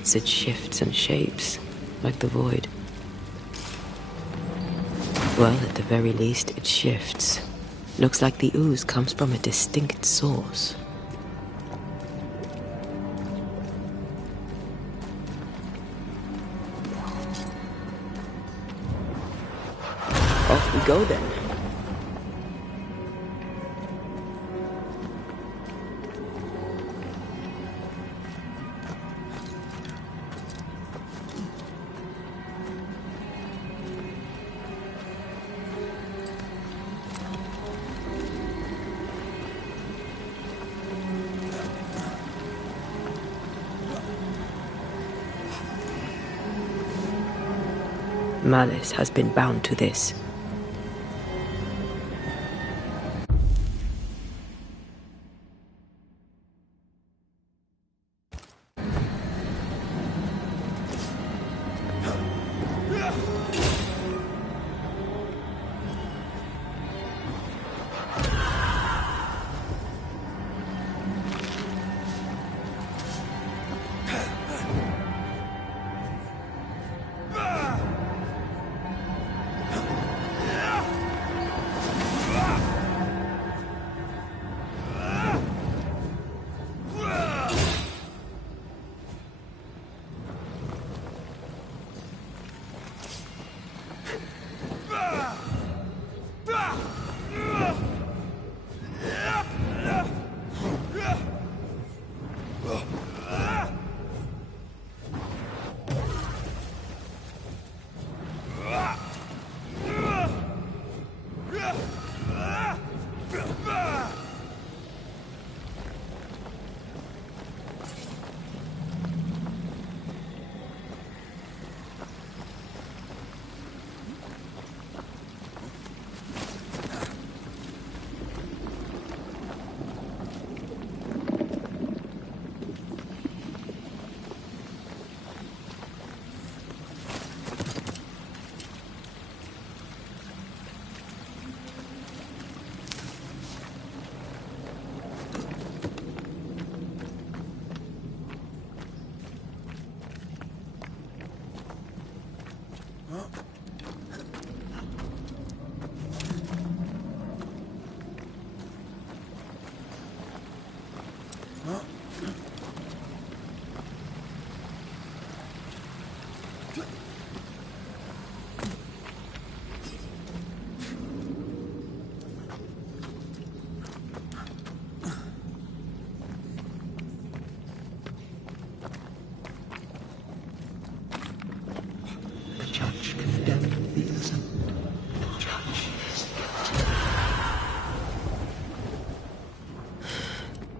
once it shifts and shapes, like the void. Well, at the very least, it shifts. Looks like the ooze comes from a distinct source. Off we go then. Malice has been bound to this.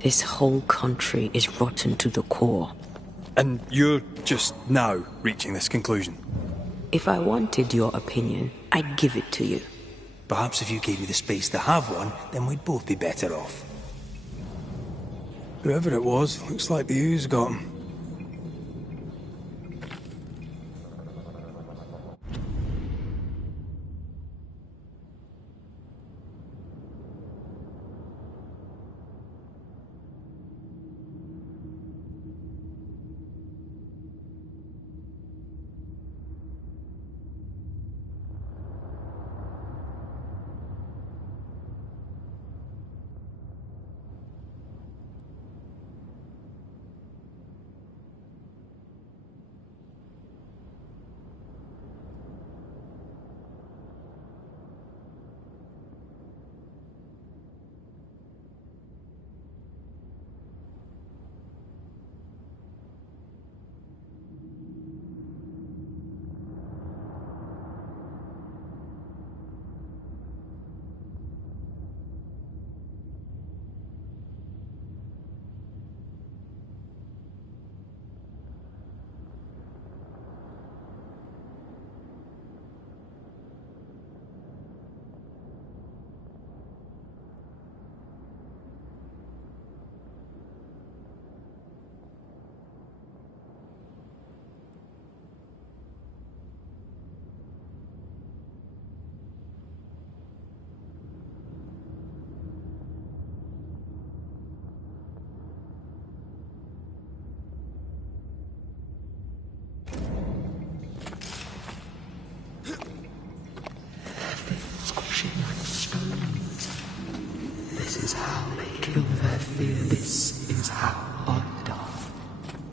This whole country is rotten to the core. And you're just now reaching this conclusion? If I wanted your opinion, I'd give it to you. Perhaps if you gave me the space to have one, then we'd both be better off. Whoever it was, looks like the ooze got him.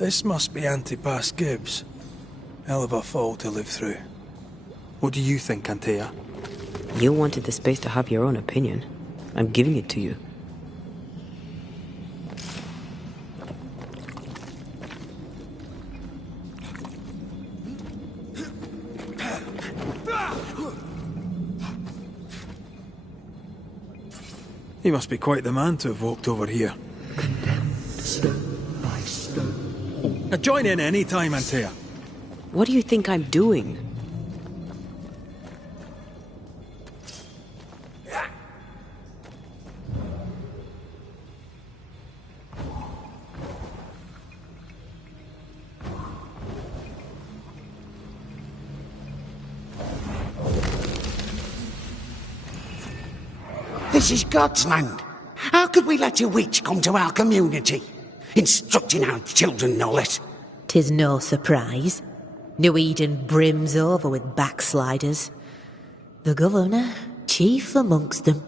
This must be Antipas Gibbs. Hell of a fall to live through. What do you think, Antea? You wanted the space to have your own opinion. I'm giving it to you. He must be quite the man to have walked over here. Now join in any time, Antea. What do you think I'm doing? This is God's land. How could we let a witch come to our community? Instructing our children, no less. 'Tis no surprise. New Eden brims over with backsliders. The governor, chief amongst them.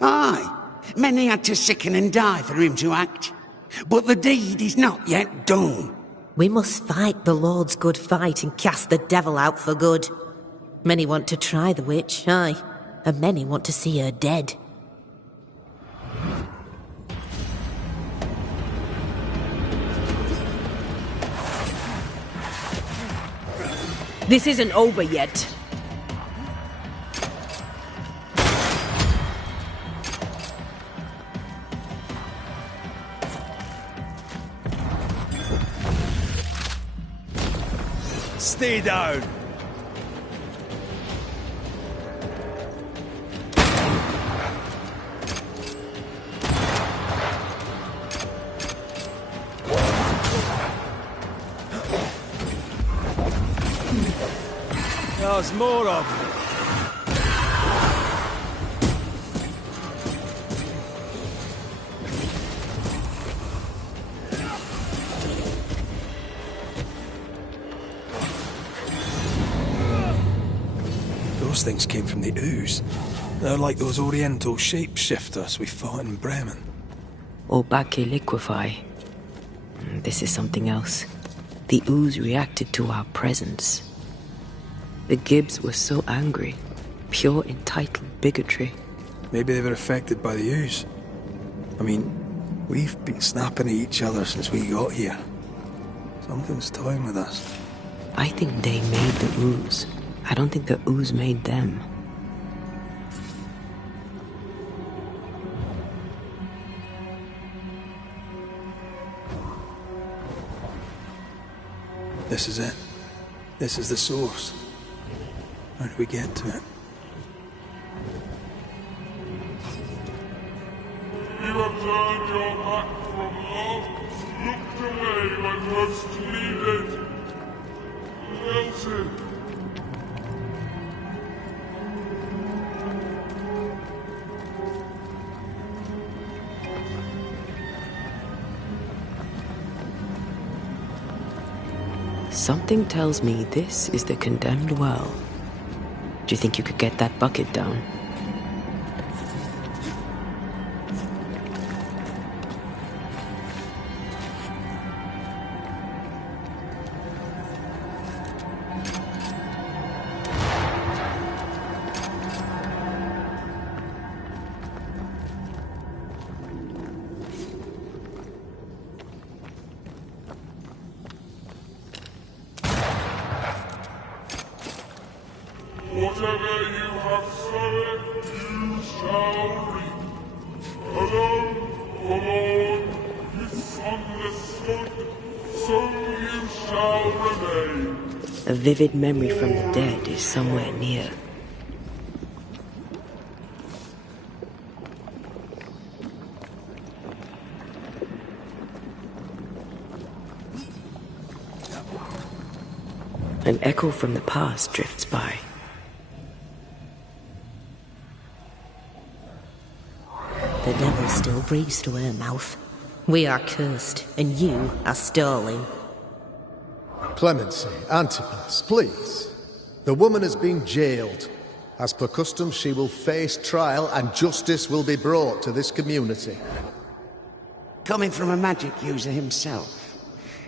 Aye, many had to sicken and die for him to act. But the deed is not yet done. We must fight the Lord's good fight and cast the devil out for good. Many want to try the witch, aye, and many want to see her dead. This isn't over yet. Stay down! There's more of them. Those things came from the ooze. They're like those oriental shapeshifters we fought in Bremen. Obake liquefy. This is something else. The ooze reacted to our presence. The Gibbs were so angry. Pure entitled bigotry. Maybe they were affected by the ooze. I mean, we've been snapping at each other since we got here. Something's toying with us. I think they made the ooze. I don't think the ooze made them. This is it. This is the source. How do we get to it? You have turned your back from love, looked away when most needed. Lilted. Something tells me this is the condemned well. Do you think you could get that bucket down? Whatever you have sown, you shall reap. Alone, forlorn, misunderstood, so you shall remain. A vivid memory from the dead is somewhere near. An echo from the past drifts by. The devil still breathes through her mouth. We are cursed, and you are stolen. Clemency, Antipas, please. The woman has been jailed. As per custom, she will face trial and justice will be brought to this community. Coming from a magic user himself.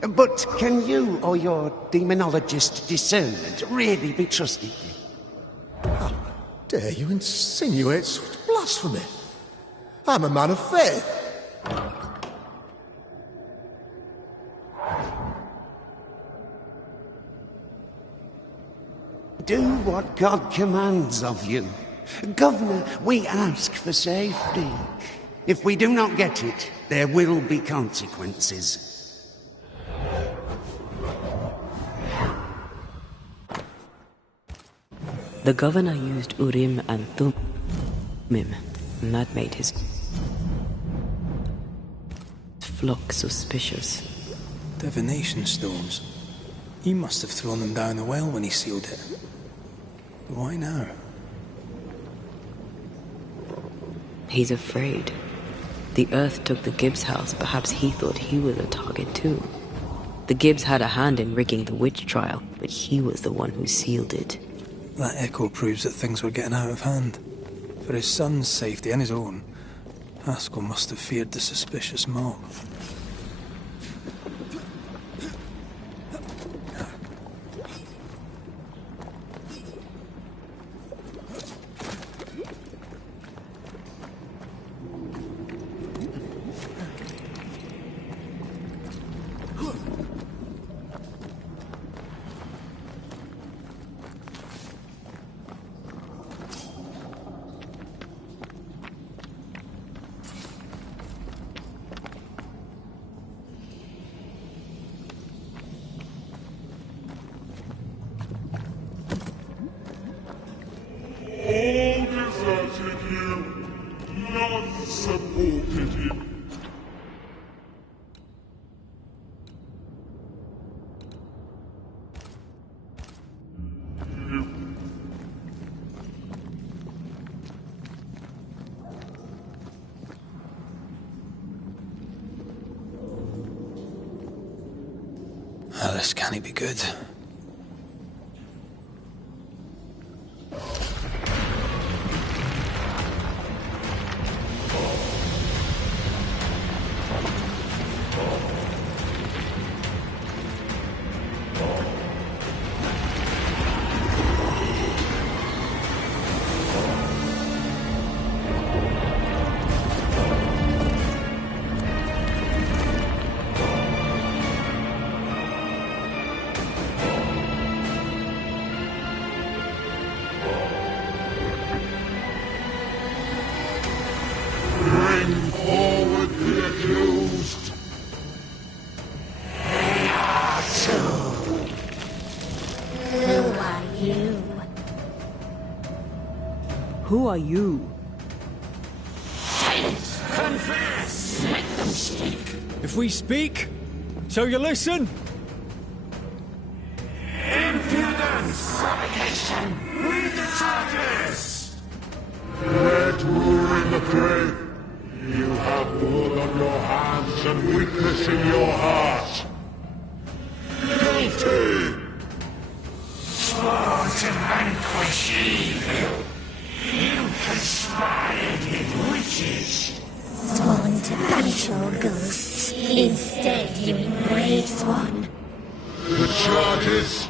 But can you or your demonologist discernment really be trusted? Dare you insinuate such blasphemy? I'm a man of faith. Do what God commands of you. Governor, we ask for safety. If we do not get it, there will be consequences. The governor used Urim and Thummim, and that made his flock suspicious. Divination stones. He must have thrown them down the well when he sealed it. But why now? He's afraid. The Earth took the Gibbs house. Perhaps he thought he was a target too. The Gibbs had a hand in rigging the witch trial, but he was the one who sealed it. That echo proves that things were getting out of hand. For his son's safety and his own, Haskell must have feared the suspicious mob. All deserted you, none supported you. This can't be good. Who are you? Confess! Make them speak! If we speak, so you listen? Impudence! Provocation! Read the charges! Let war in the grave. You have blood on your hands and weakness in your heart. Guilty! Swore to vanquish evil. You conspired with witches. Sworn to banish all ghosts. Instead, you embraced one. The charges.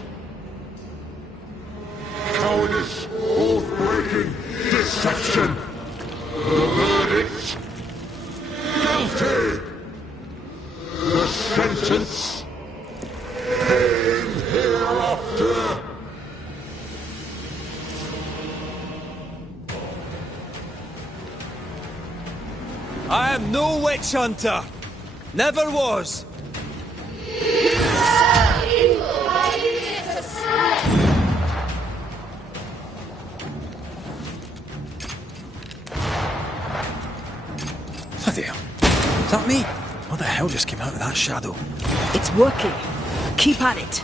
Cowardice, oath-breaking, deception. The verdict. Guilty. The sentence. Pain hereafter. I am no witch hunter. Never was. Bloody hell. Is that me? What the hell just came out of that shadow? It's working. Keep at it.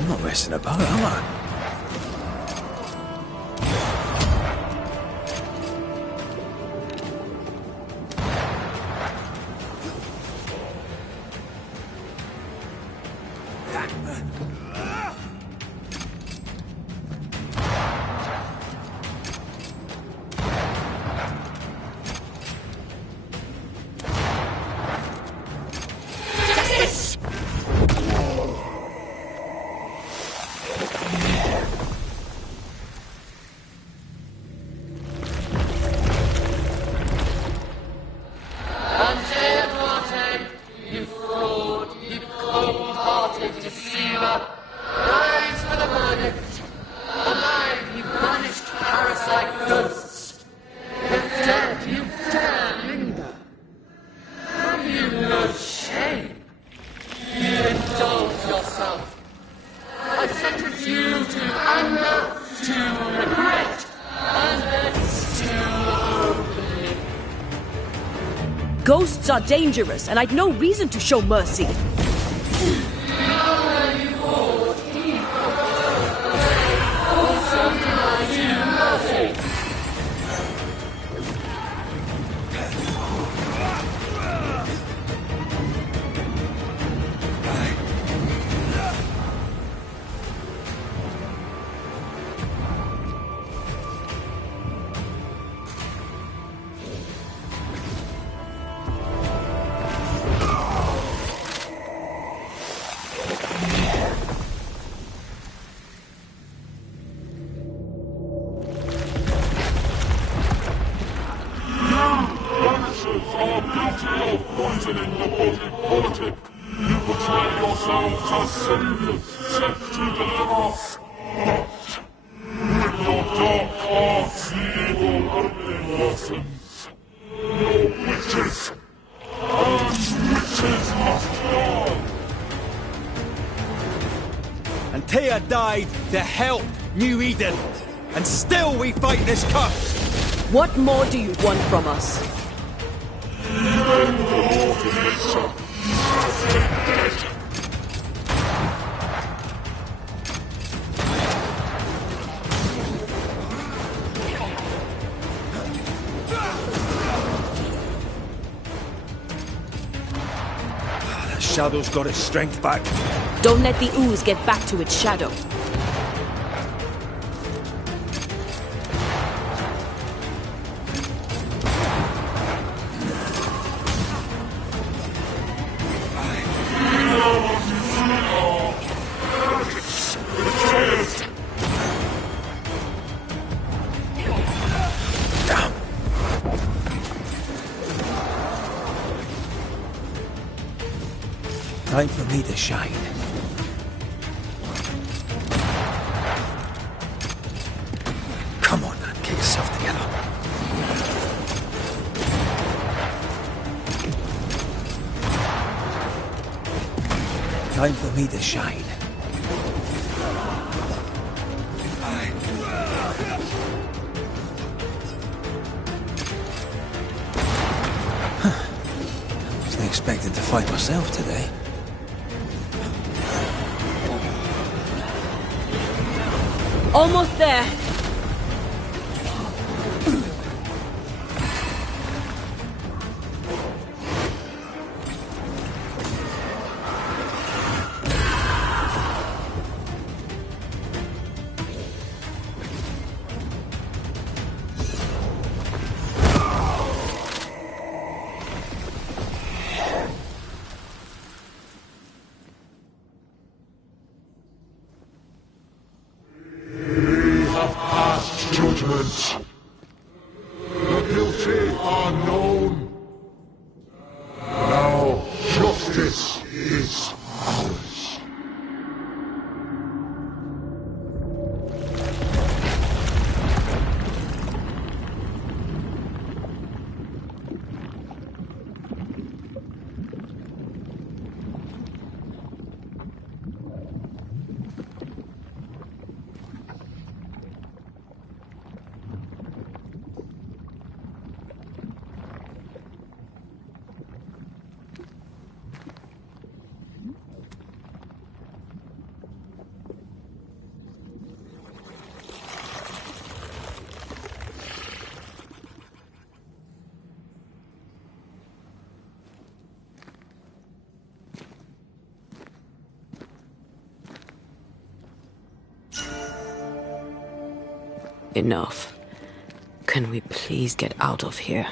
I'm not messing about, am I? ghosts are dangerous, and I'd no reason to show mercy. Poisoning the body politic. You portray yourselves as saviors sent to deliver us. But with your dark hearts, the evil only worsens. Your witches and witches must die. And Taya died to help New Eden. And still we fight this curse. What more do you want from us? Even the Lord of Nature has been dead. The Shadow's got its strength back. Don't let the ooze get back to its shadow. Time for me to shine. Come on, man, get yourself together. Time for me to shine. Wasn't expecting to fight myself today. Almost there. Judgment. The guilty are known. Now justice is ours. Enough. Can we please get out of here?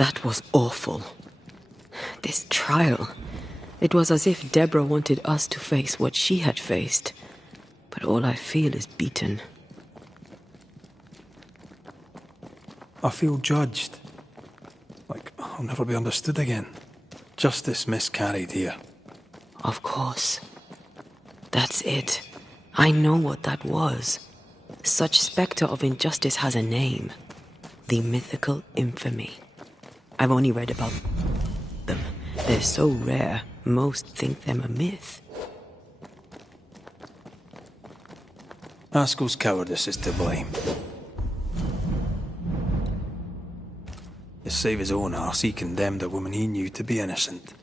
That was awful. This trial. It was as if Deborah wanted us to face what she had faced. But all I feel is beaten. I feel judged. Like I'll never be understood again. Justice miscarried here. Of course. That's it. I know what that was. Such spectre of injustice has a name. The mythical infamy. I've only read about them. They're so rare, most think them a myth. Haskell's cowardice is to blame. To save his own arse, he condemned a woman he knew to be innocent.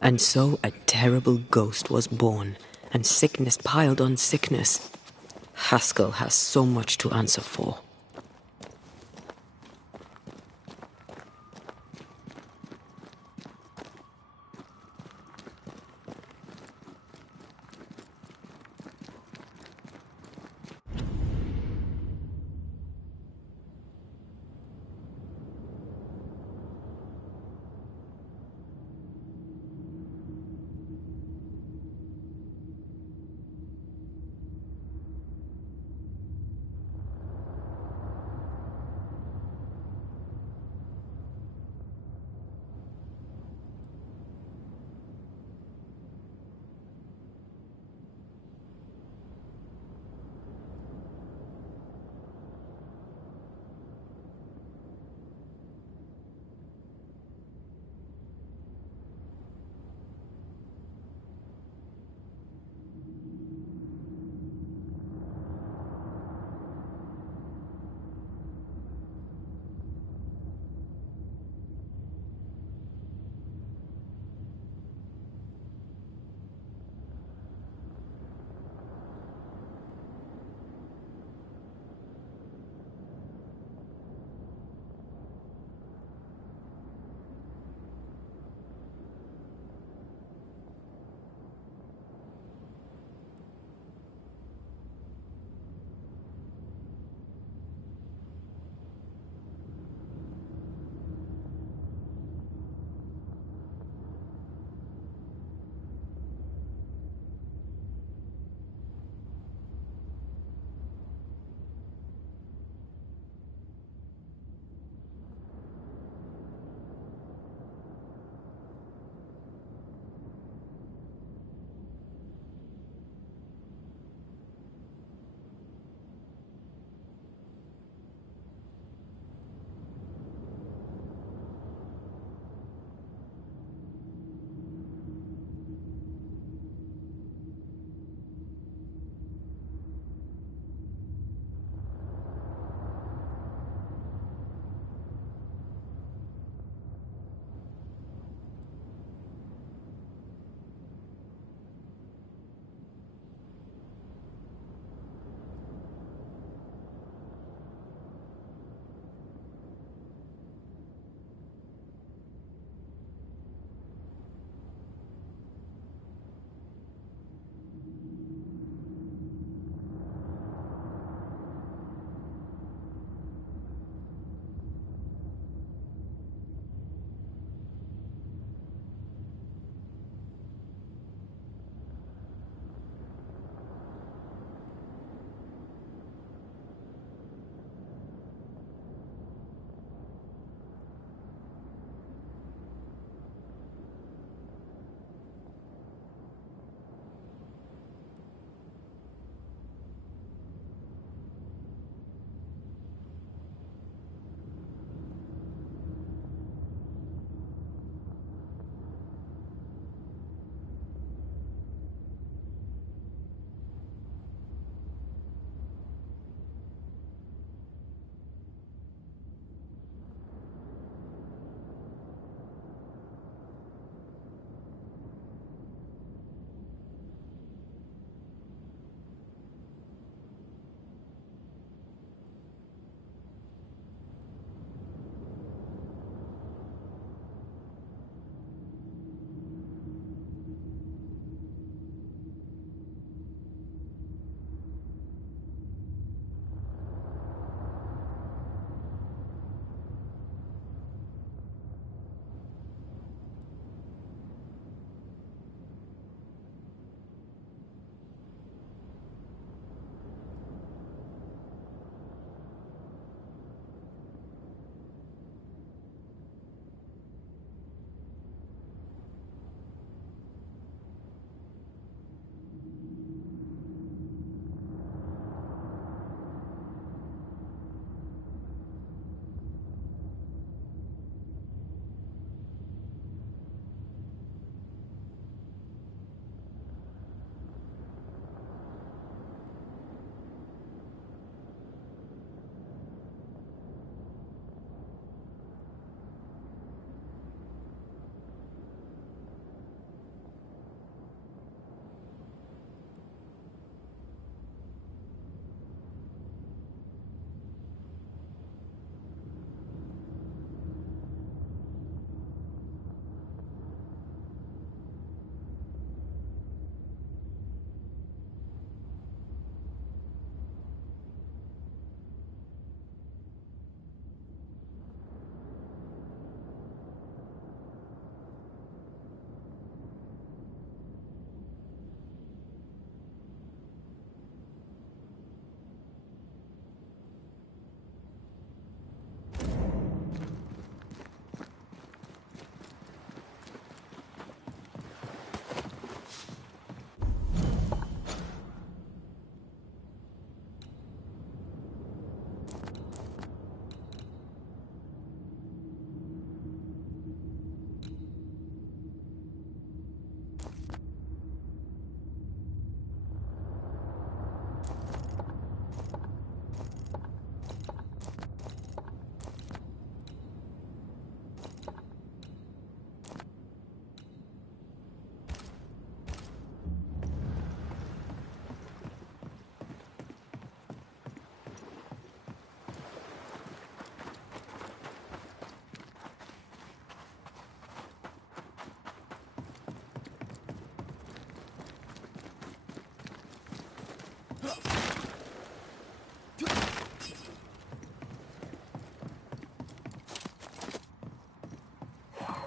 And so a terrible ghost was born, and sickness piled on sickness. Haskell has so much to answer for.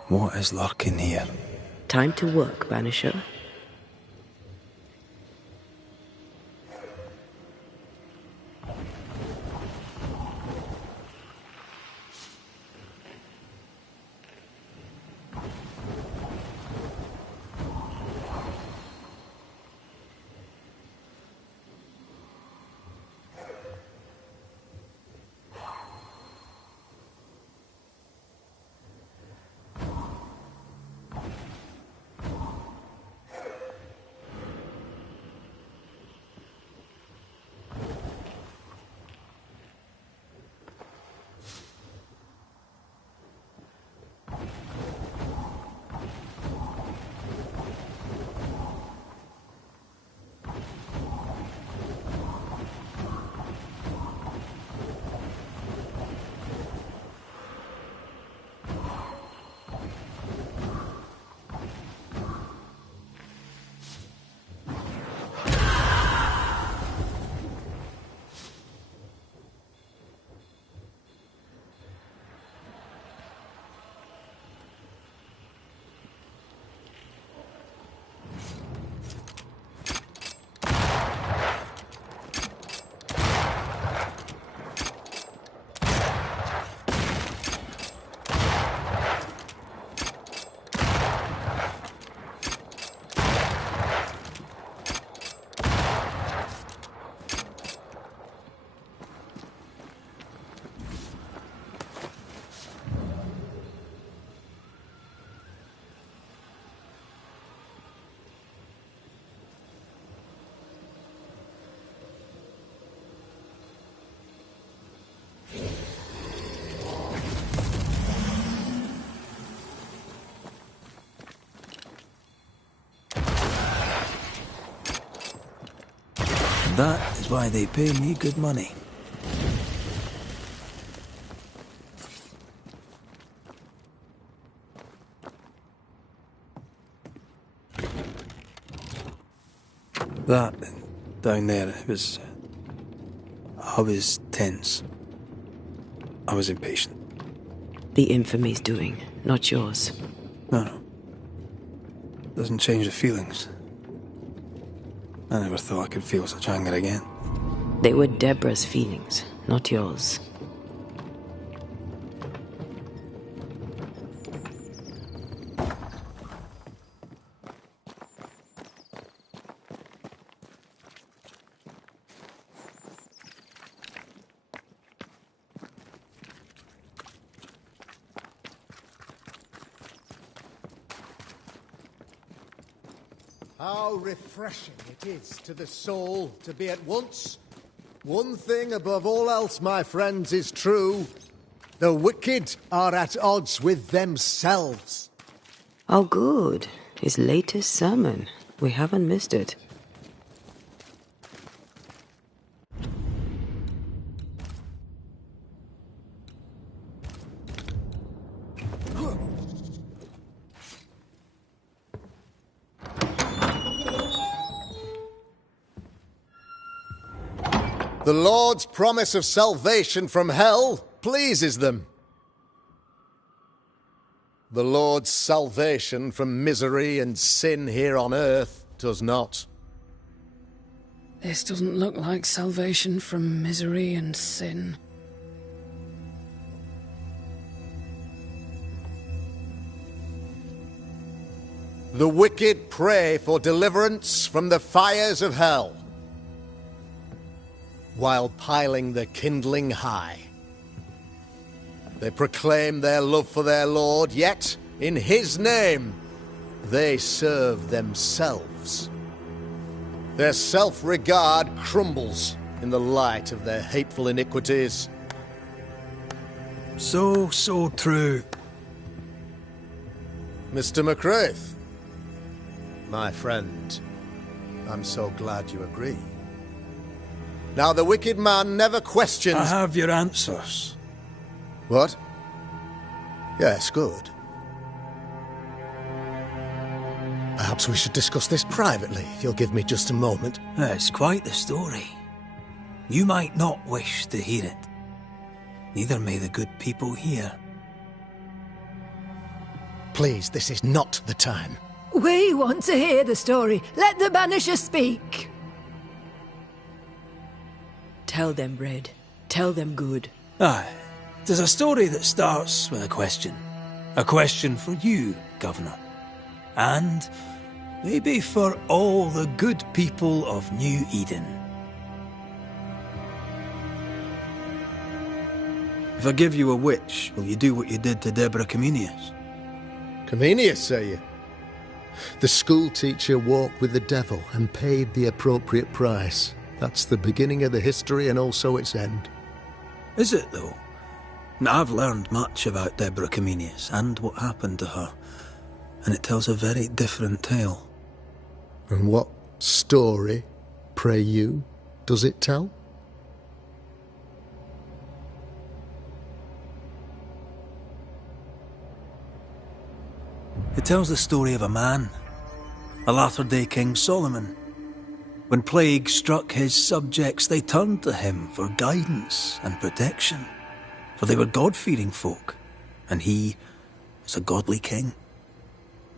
What is lurking here? Time to work, Banisher. That is why they pay me good money. That down there, I was tense. I was impatient. The infamy's doing, not yours. No. Doesn't change the feelings. I never thought I could feel such anger again. They were Deborah's feelings, not yours. How refreshing it is to the soul to be at once. One thing above all else, my friends, is true. The wicked are at odds with themselves. Oh, good. His latest sermon. We haven't missed it. The Lord's promise of salvation from hell pleases them. The Lord's salvation from misery and sin here on earth does not. This doesn't look like salvation from misery and sin. The wicked pray for deliverance from the fires of hell, while piling the kindling high. They proclaim their love for their Lord, yet, in His name, they serve themselves. Their self-regard crumbles in the light of their hateful iniquities. So true. Mr. McCraith, my friend, I'm so glad you agree. Now, the wicked man never questions... I have your answers. What? Yes, good. Perhaps we should discuss this privately, if you'll give me just a moment. It's quite the story. You might not wish to hear it. Neither may the good people here. Please, this is not the time. We want to hear the story. Let the Banisher speak. Tell them, Red. Tell them good. Aye. There's a story that starts with a question. A question for you, Governor. And maybe for all the good people of New Eden. If I give you a witch, will you do what you did to Deborah Comenius? Comenius, say you? The school teacher walked with the devil and paid the appropriate price. That's the beginning of the history and also its end. Is it, though? Now, I've learned much about Deborah Comenius and what happened to her, and it tells a very different tale. And what story, pray you, does it tell? It tells the story of a man, a latter-day King Solomon. When plague struck his subjects, they turned to him for guidance and protection, for they were God-fearing folk, and he was a godly king.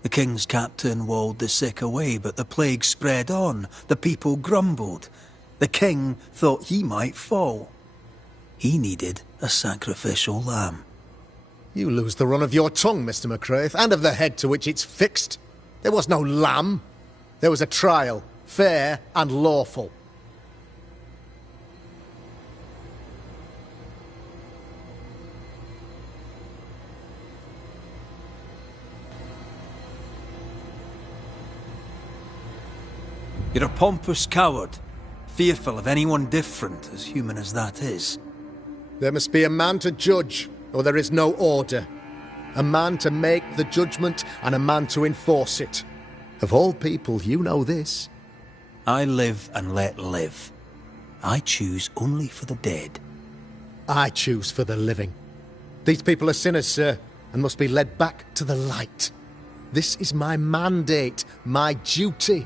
The king's captain walled the sick away, but the plague spread on. The people grumbled. The king thought he might fall. He needed a sacrificial lamb. You lose the run of your tongue, Mr. McCraith, and of the head to which it's fixed. There was no lamb. There was a trial, fair and lawful. You're a pompous coward, fearful of anyone different, as human as that is. There must be a man to judge, or there is no order. A man to make the judgment and a man to enforce it. Of all people, you know this. I live and let live. I choose only for the dead. I choose for the living. These people are sinners, sir, and must be led back to the light. This is my mandate, my duty.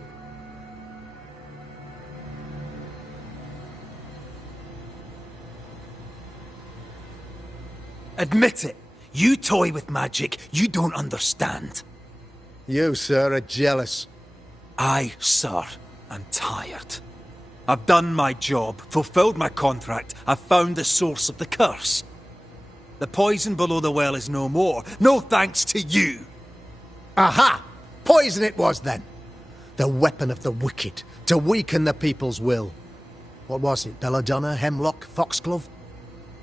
Admit it. You toy with magic you don't understand. You, sir, are jealous. I, sir, am tired. I've done my job, fulfilled my contract, I've found the source of the curse. The poison below the well is no more, no thanks to you. Aha! Poison it was, then. The weapon of the wicked, to weaken the people's will. What was it, Belladonna, Hemlock, Foxglove?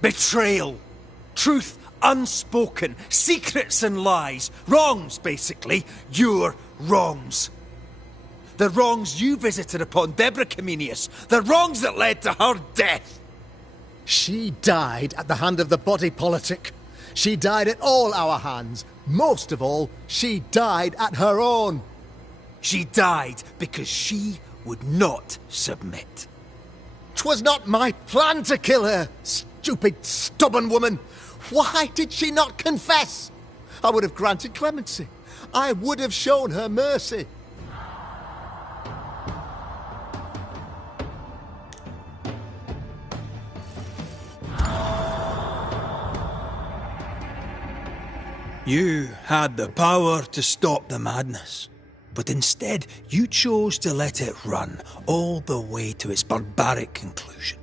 Betrayal. Truth unspoken, secrets and lies. Wrongs, basically. Your wrongs. The wrongs you visited upon Deborah Comenius. The wrongs that led to her death. She died at the hand of the body politic. She died at all our hands. Most of all, she died at her own. She died because she would not submit. 'Twas not my plan to kill her, stupid, stubborn woman. Why did she not confess? I would have granted clemency. I would have shown her mercy. You had the power to stop the madness, but instead you chose to let it run all the way to its barbaric conclusion.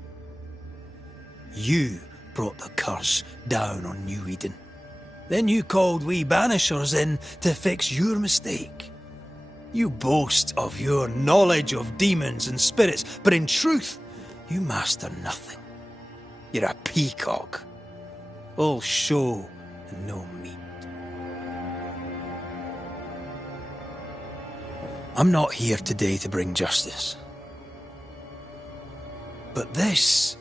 You brought the curse down on New Eden. Then you called we Banishers in to fix your mistake. You boast of your knowledge of demons and spirits, but in truth, you master nothing. You're a peacock. All show and no meat. I'm not here today to bring justice. But this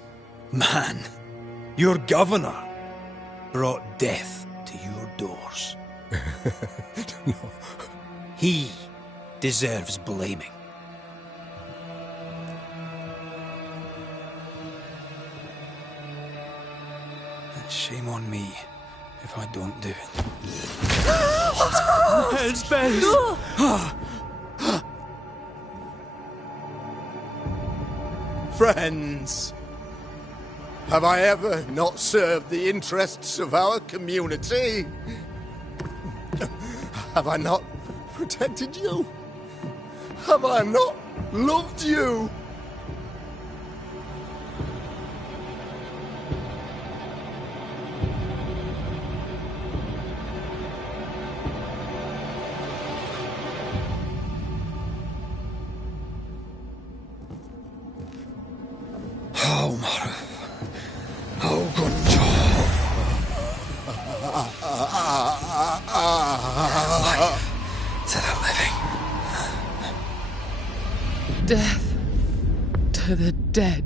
man, your governor, brought death to your doors. No. He deserves blaming. And shame on me if I don't do it. Hell's bells! Friends, Have I ever not served the interests of our community? Have I not protected you? Have I not loved you? Oh, Marv. Oh, Gunjo. Life to the living. Death to the dead.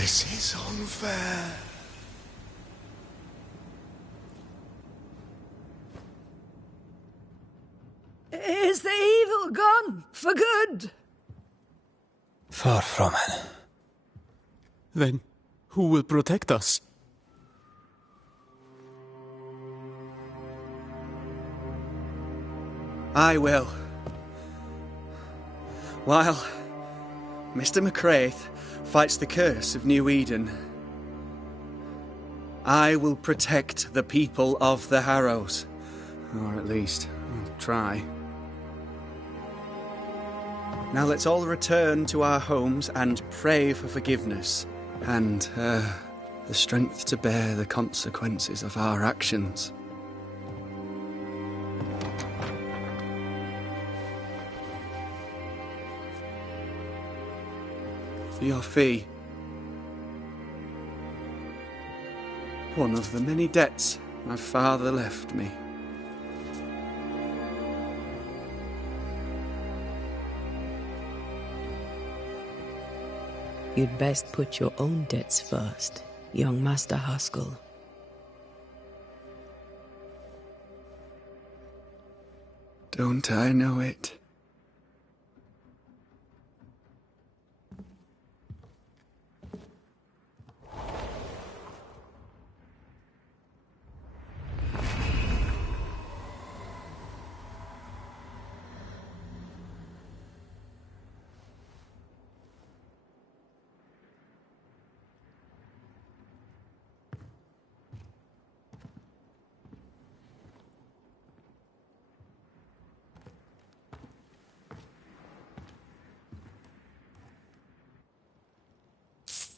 This is unfair. Is the evil gone for good? Far from it. Then who will protect us? I will. While Mr. McCraith fights the curse of New Eden, I will protect the people of the Harrows. Or at least, try. Now let's all return to our homes and pray for forgiveness and the strength to bear the consequences of our actions. For your fee. One of the many debts my father left me. You'd best put your own debts first, young Master Haskell. Don't I know it?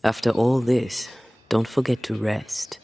After all this, don't forget to rest.